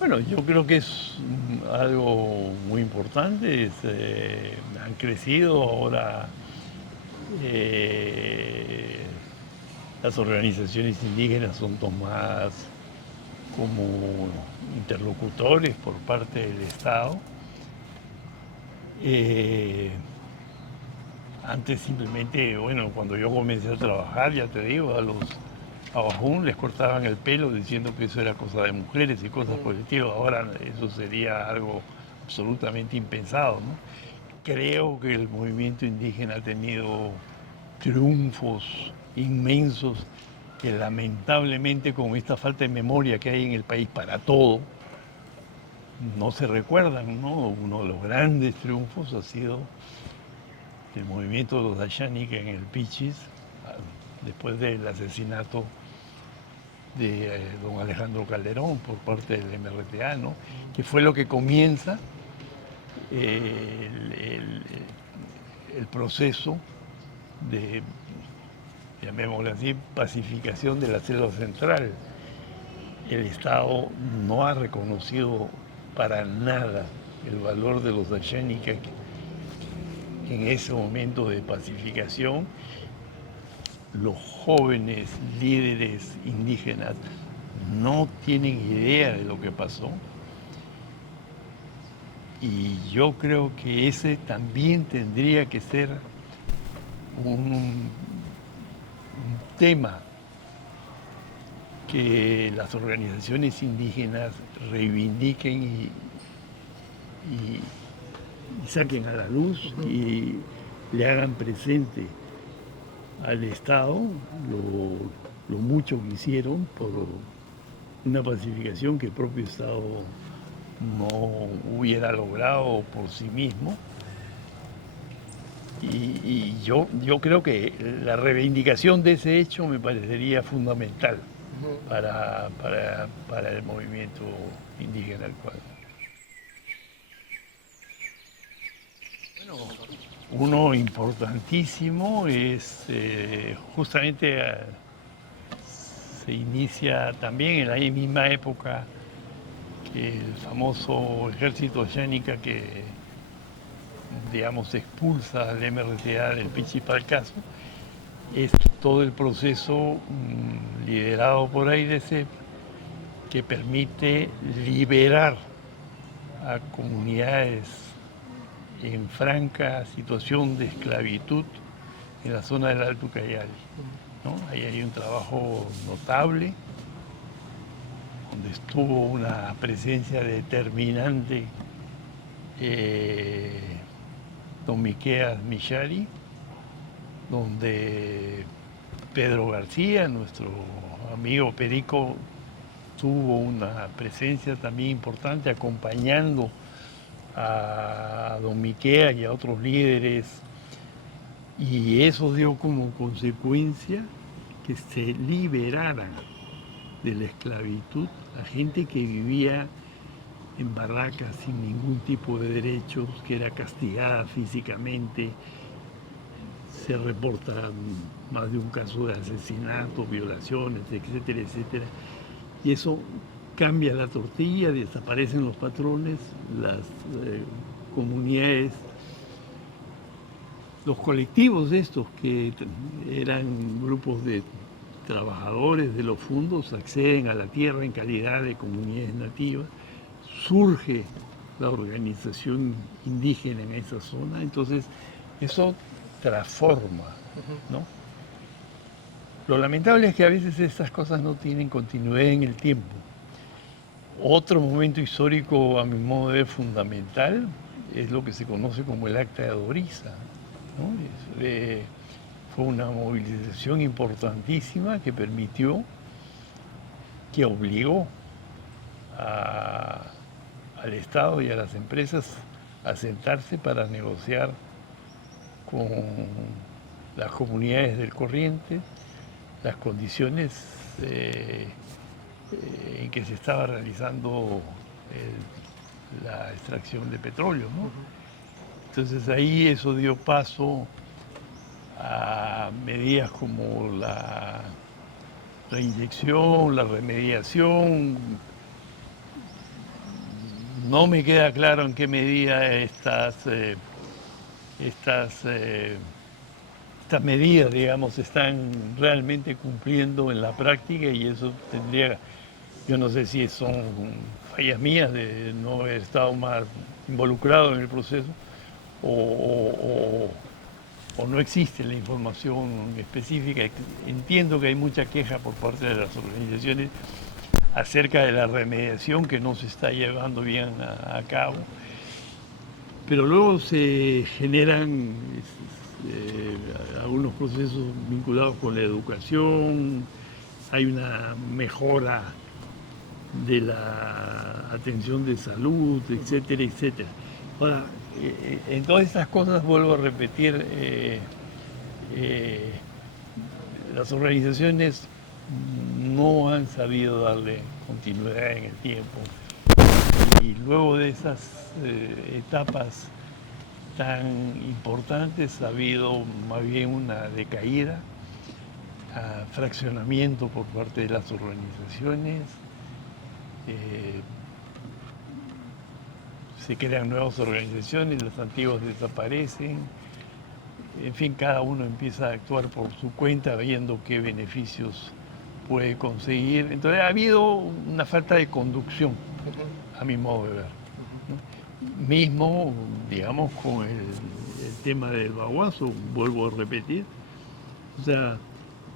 Bueno, yo creo que es algo muy importante. Han crecido ahora eh, las organizaciones indígenas son tomadas como interlocutores por parte del Estado. Eh, Antes simplemente, bueno, cuando yo comencé a trabajar, ya te digo, a los abajún les cortaban el pelo diciendo que eso era cosa de mujeres y cosas por el estilo. Ahora eso sería algo absolutamente impensado, ¿no? Creo que el movimiento indígena ha tenido triunfos inmensos que lamentablemente con esta falta de memoria que hay en el país para todo, no se recuerdan, ¿no? Uno de los grandes triunfos ha sido el movimiento de los Dayánica en el Pichis, después del asesinato de don Alejandro Calderón por parte del MRTA, ¿no? Que fue lo que comienza el, el- el proceso de, llamémosle así, pacificación de la selva central. El Estado no ha reconocido para nada el valor de los Dayánica en ese momento de pacificación. Los jóvenes líderes indígenas no tienen idea de lo que pasó y yo creo que ese también tendría que ser un tema que las organizaciones indígenas reivindiquen y- y saquen a la luz y le hagan presente al Estado lo mucho que hicieron por una pacificación que el propio Estado no hubiera logrado por sí mismo. Y yo creo que la reivindicación de ese hecho me parecería fundamental para el movimiento indígena actual. Uno importantísimo es justamente se inicia también en la misma época que el famoso ejército yánica que, digamos, expulsa al MRTA del Pichipalcazo. Es todo el proceso liderado por AIDC que permite liberar a comunidades en franca situación de esclavitud en la zona del Alto Cayali, ¿no? Ahí hay un trabajo notable, donde estuvo una presencia determinante eh, don Miqueas Michari, donde Pedro García, nuestro amigo Perico, tuvo una presencia también importante acompañando a don Miqueas y a otros líderes, y eso dio como consecuencia que se liberaran de la esclavitud a gente que vivía en barracas sin ningún tipo de derechos, que era castigada físicamente. Se reporta más de un caso de asesinato, violaciones, etcétera, etcétera. Y eso cambia la tortilla, desaparecen los patrones, las comunidades, los colectivos estos que eran grupos de trabajadores de los fondos acceden a la tierra en calidad de comunidades nativas, surge la organización indígena en esa zona, entonces eso transforma, ¿no? Lo lamentable es que a veces estas cosas no tienen continuidad en el tiempo. Otro momento histórico, a mi modo de ver, fundamental, es lo que se conoce como el Acta de Adoriza, ¿no? Fue una movilización importantísima que permitió, que obligó a- al Estado y a las empresas a sentarse para negociar con las comunidades del corriente las condiciones eh, en que se estaba realizando la extracción de petróleo, ¿no? Entonces ahí eso dio paso a medidas como la inyección, la remediación, no me queda claro en qué medida estas medidas, digamos, se están realmente cumpliendo en la práctica, y eso tendría, yo no sé si son fallas mías de no haber estado más involucrado en el proceso, o no existe la información específica. Entiendo que hay mucha queja por parte de las organizaciones acerca de la remediación que no se está llevando bien a cabo, pero luego se generan algunos procesos vinculados con la educación, hay una mejora de la atención de salud, etcétera, etcétera. Ahora, en todas estas cosas, vuelvo a repetir, las organizaciones no han sabido darle continuidad en el tiempo, y luego de esas etapas tan importantes ha habido más bien una decaída, fraccionamiento por parte de las organizaciones, se crean nuevas organizaciones, las antiguas desaparecen, en fin, cada uno empieza a actuar por su cuenta viendo qué beneficios puede conseguir. Entonces ha habido una falta de conducción, a mi modo de ver, ¿no? Mismo, digamos, con el tema del baguazo, vuelvo a repetir, o sea,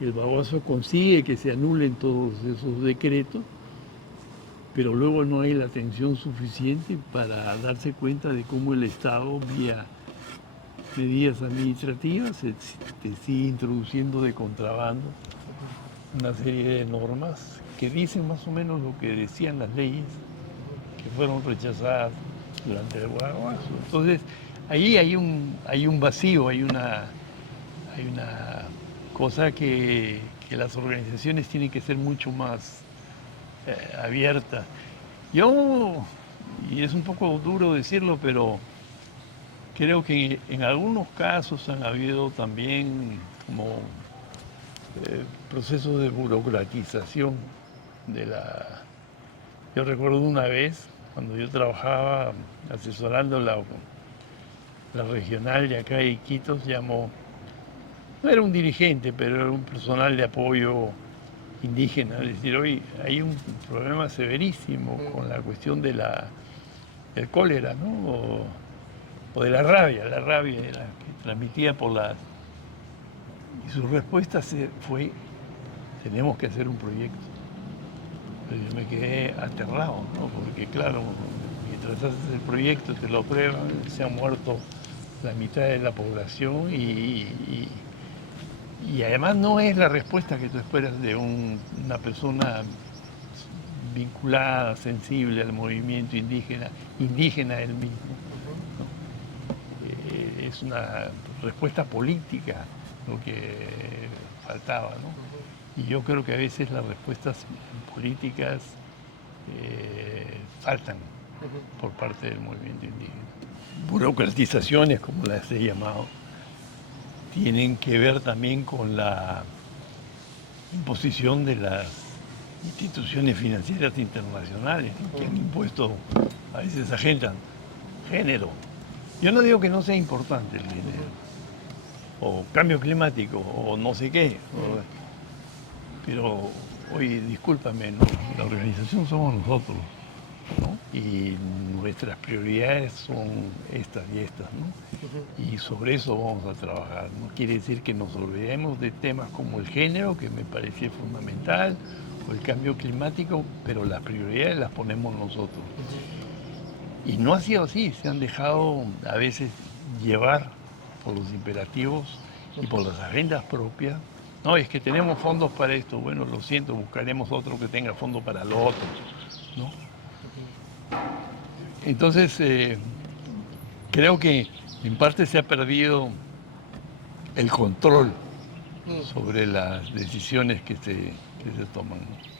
el baguazo consigue que se anulen todos esos decretos, pero luego no hay la atención suficiente para darse cuenta de cómo el Estado, vía medidas administrativas, se sigue introduciendo de contrabando una serie de normas que dicen más o menos lo que decían las leyes que fueron rechazadas durante el baguazo. Entonces, ahí hay un vacío, hay una cosa que las organizaciones tienen que ser mucho más abiertas. Yo, y es un poco duro decirlo, pero creo que en algunos casos han habido también como procesos de burocratización de la... Yo recuerdo una vez, cuando yo trabajaba asesorando la regional de acá de Iquitos, llamó, no era un dirigente, pero era un personal de apoyo indígena, es decir, hoy hay un problema severísimo con la cuestión del cólera, ¿no? O de la rabia que transmitía por las... Y su respuesta fue, tenemos que hacer un proyecto. Pero yo me quedé aterrado, ¿no? Porque claro, mientras haces el proyecto, te lo aprueban, se han muerto la mitad de la población, y además no es la respuesta que tú esperas de una persona vinculada, sensible al movimiento indígena él mismo, ¿no? Es una respuesta política lo que faltaba, ¿no? Y yo creo que a veces las respuestas políticas faltan por parte del movimiento indígena. Burocratizaciones, como las he llamado, tienen que ver también con la imposición de las instituciones financieras internacionales, ¿no? Que han impuesto a veces agenda, género. Yo no digo que no sea importante el dinero, o cambio climático, o no sé qué, pero oye, discúlpame, ¿no? La organización somos nosotros, ¿no? Y nuestras prioridades son estas y estas, ¿no? Y sobre eso vamos a trabajar. No quiere decir que nos olvidemos de temas como el género, que me parece fundamental, o el cambio climático, pero las prioridades las ponemos nosotros. Y no ha sido así, se han dejado a veces llevar por los imperativos y por las agendas propias. No, es que tenemos fondos para esto. Bueno, lo siento, buscaremos otro que tenga fondos para lo otro, ¿no? Entonces, creo que en parte se ha perdido el control sobre las decisiones que se toman, ¿no?